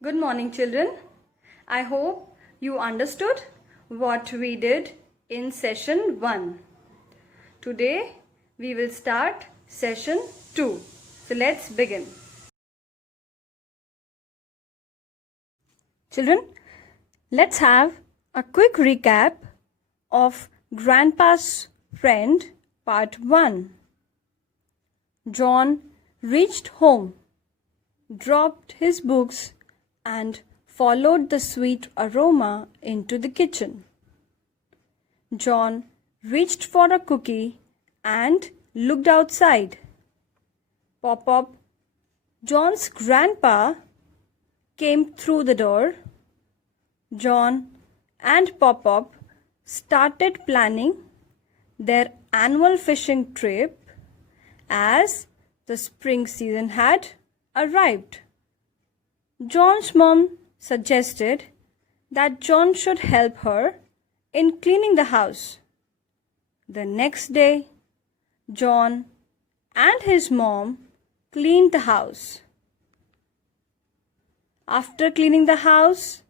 Good morning, children. I hope you understood what we did in session 1. Today we will start session 2. So let's begin. Children, let's have a quick recap of Grandpa's Friend Part 1. John reached home, dropped his books and followed the sweet aroma into the kitchen. John reached for a cookie and looked outside. Popup, John's grandpa, came through the door. John and Popup started planning their annual fishing trip as the spring season had arrived. John's mom suggested that John should help her in cleaning the house. The next day, John and his mom cleaned the house. After cleaning the house,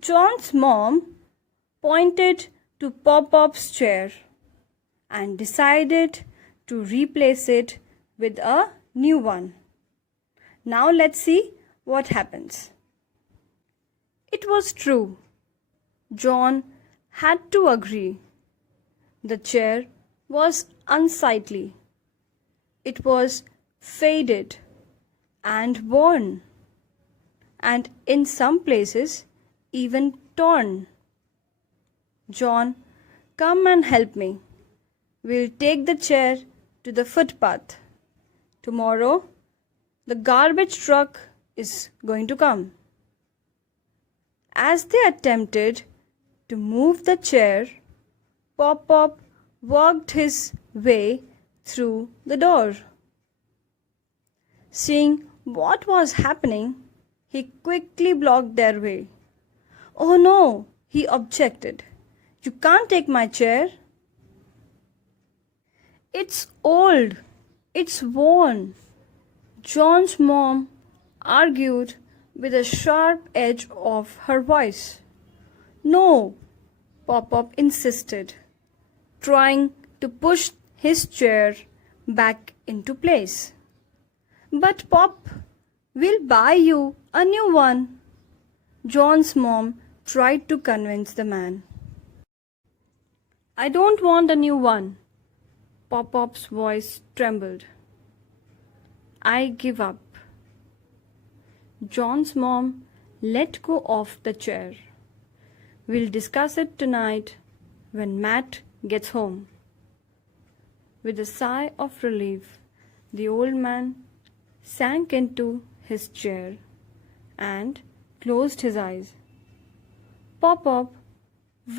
John's mom pointed to Pop-Pop's chair and decided to replace it with a new one. Now let's see what happens. It was true. John had to agree. The chair was unsightly. It was faded and worn, and in some places even torn. John, come and help me. We'll take the chair to the footpath. Tomorrow, the garbage truck is going to come. As they attempted to move the chair, Pop-Pop worked his way through the door. Seeing what was happening, he quickly blocked their way. "Oh no," he objected. "You can't take my chair. It's old. It's worn." John's mom argued with a sharp edge of her voice. "No," Pop-Up insisted, trying to push his chair back into place. "But Pop, we'll buy you a new one." John's mom tried to convince the man. "I don't want a new one." Pop-Pop's voice trembled. "I give up." John's mom let go of the chair. "We'll discuss it tonight when Matt gets home." With a sigh of relief, the old man sank into his chair and closed his eyes. "Pop-Up,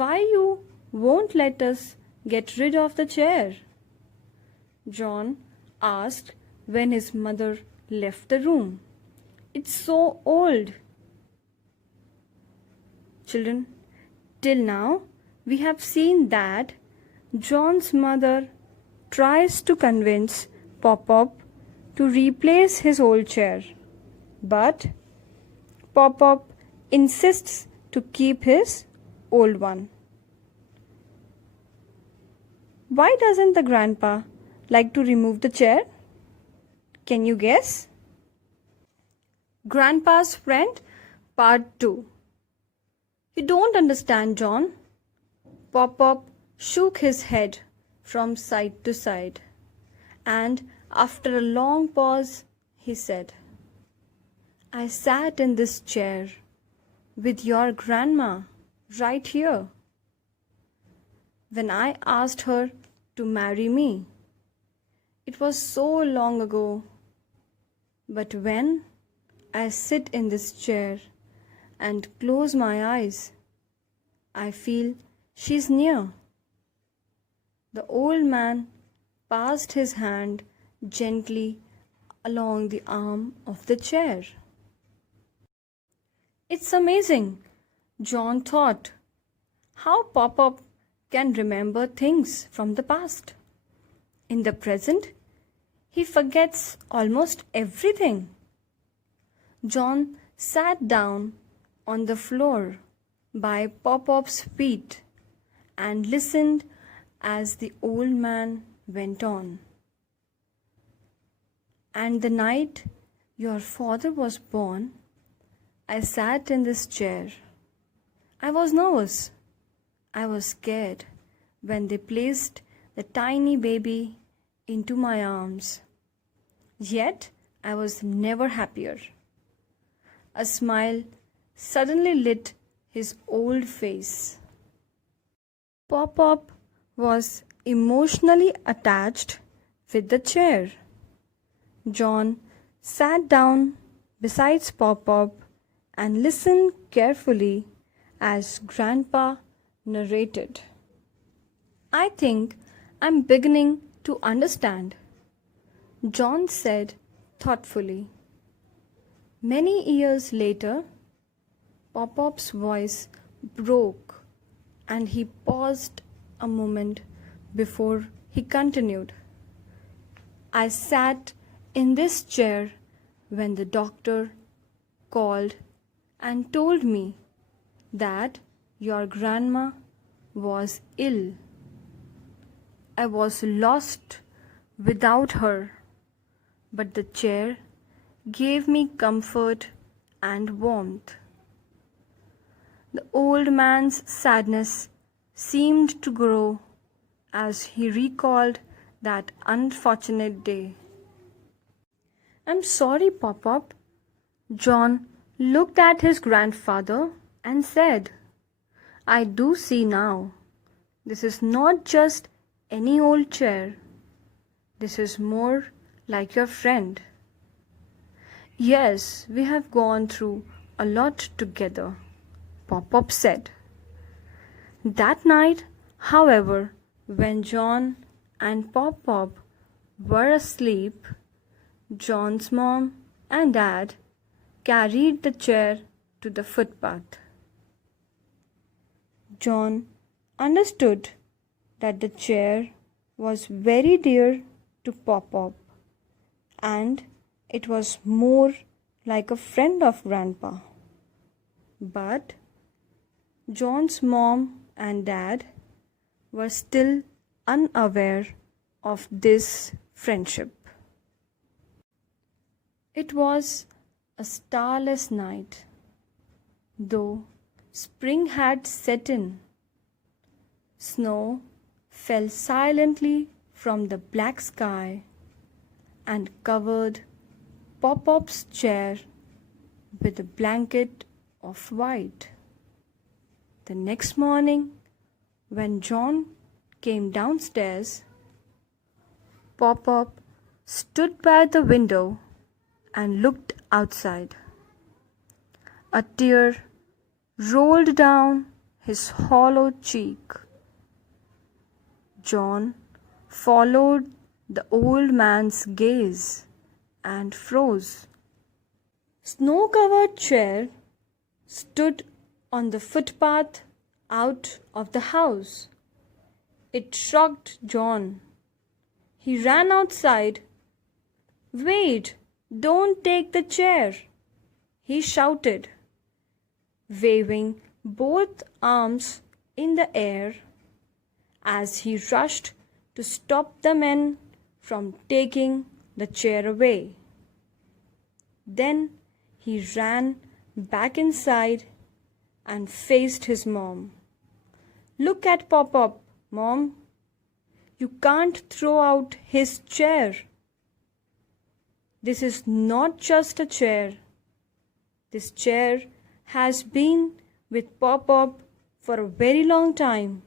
why you won't let us get rid of the chair?" John asked when his mother left the room. "It's so old." Children, till now we have seen that John's mother tries to convince Pop-Up to replace his old chair, but Pop-Up insists to keep his old one. Why doesn't the grandpa like to remove the chair? Can you guess? Grandpa's Friend Part 2. "You don't understand, John." Pop-Up shook his head from side to side, and after a long pause, he said, "I sat in this chair with your grandma right here when I asked her to marry me. It was so long ago, but when I sit in this chair and close my eyes, I feel she's near." The old man passed his hand gently along the arm of the chair. It's amazing, John thought, how Popup can remember things from the past. In the present, he forgets almost everything. John sat down on the floor by Popup's feet and listened as the old man went on. And the night your father was born, I sat in this chair. I was nervous. I was scared when they placed the tiny baby into my arms. Yet I was never happier. A smile suddenly lit his old face. Popup was emotionally attached with the chair. John sat down beside Popup and listened carefully as Grandpa narrated. I think I'm beginning to understand, John said thoughtfully. Many years later, Popup's voice broke and he paused a moment before he continued. I sat in this chair when the doctor called and told me that your grandma was ill. I was lost without her, but the chair gave me comfort and warmth. The old man's sadness seemed to grow as he recalled that unfortunate day. I'm sorry, Popup. John looked at his grandfather and said, I do see now. This is not just any old chair. This is more like your friend. Yes, we have gone through a lot together, Popup said. That night, however, when John and Popup were asleep, John's mom and dad carried the chair to the footpath. John understood that the chair was very dear to Popup, and it was more like a friend of Grandpa. But John's mom and dad were still unaware of this friendship. It was a starless night, though spring had set in. Snow fell silently from the black sky and covered Popup's chair with a blanket of white. The next morning, when John came downstairs, Popup stood by the window and looked outside. A tear rolled down his hollow cheek. John followed the old man's gaze and froze. Snow-covered chair stood on the footpath out of the house. It shocked John. He ran outside. Wait, don't take the chair, he shouted, waving both arms in the air as he rushed to stop the men from taking the chair away. Then he ran back inside and faced his mom. Look at Popup, Mom. You can't throw out his chair. This is not just a chair. This chair has been with Popup for a very long time.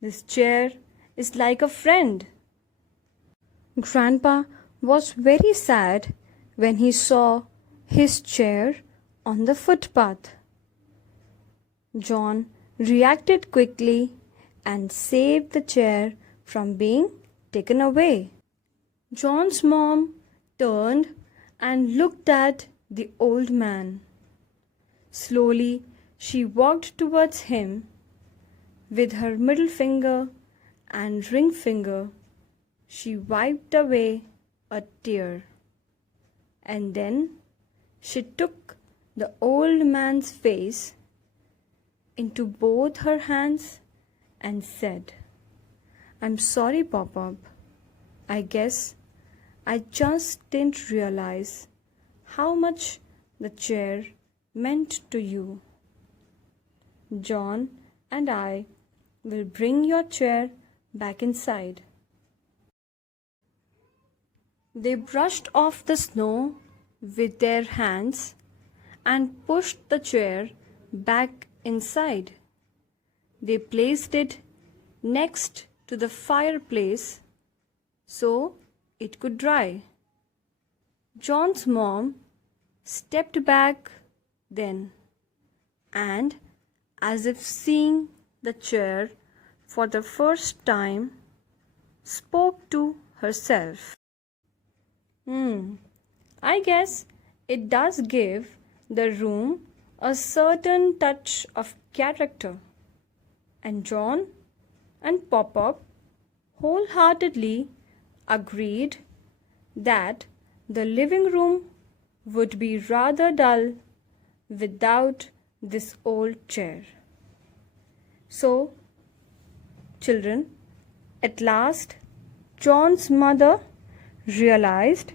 This chair is like a friend. Grandpa was very sad when he saw his chair on the footpath. John reacted quickly and saved the chair from being taken away. John's mom turned and looked at the old man. Slowly, she walked towards him. With her middle finger and ring finger, she wiped away a tear. And then she took the old man's face into both her hands and said, "I'm sorry, Popup. I guess I just didn't realize how much the chair meant to you. John and I will bring your chair back inside." They brushed off the snow with their hands and pushed the chair back inside. They placed it next to the fireplace so it could dry. John's mom stepped back then, and, as if seeing the chair for the first time, spoke to herself. I guess it does give the room a certain touch of character." And John and Popup wholeheartedly agreed that the living room would be rather dull without this old chair. So, children, at last John's mother realized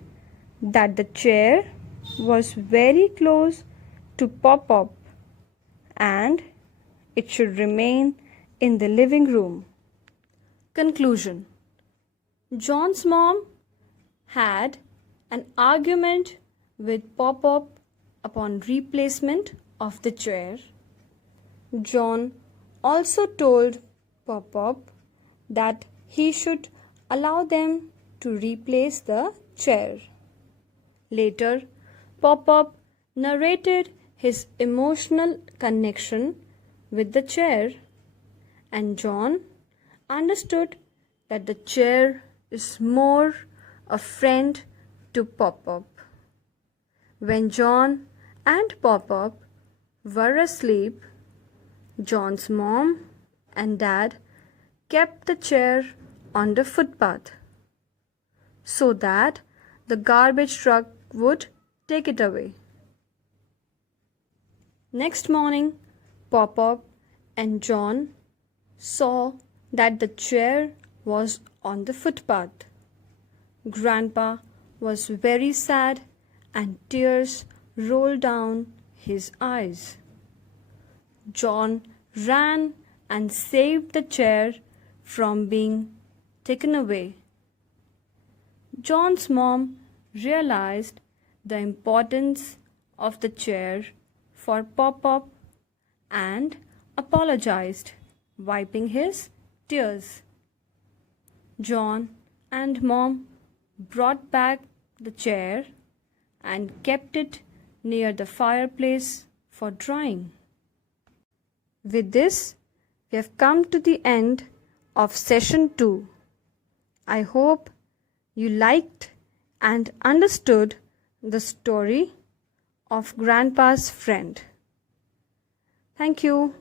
that the chair was very close to Popup and it should remain in the living room. Conclusion. John's mom had an argument with Popup upon replacement of the chair. John also told Popup that he should allow them to replace the chair. Later, Popup narrated his emotional connection with the chair, and John understood that the chair is more a friend to Popup. When John and Popup were asleep, John's mom and dad kept the chair on the footpath so that the garbage truck would take it away. Next morning, Popup and John saw that the chair was on the footpath. Grandpa was very sad and tears rolled down his eyes. John ran and saved the chair from being taken away. John's mom realized the importance of the chair for Popup and apologized, wiping his tears. John and Mom brought back the chair and kept it near the fireplace for drying. With this, we have come to the end of session 2. I hope you liked and understood the story of Grandpa's friend. Thank you.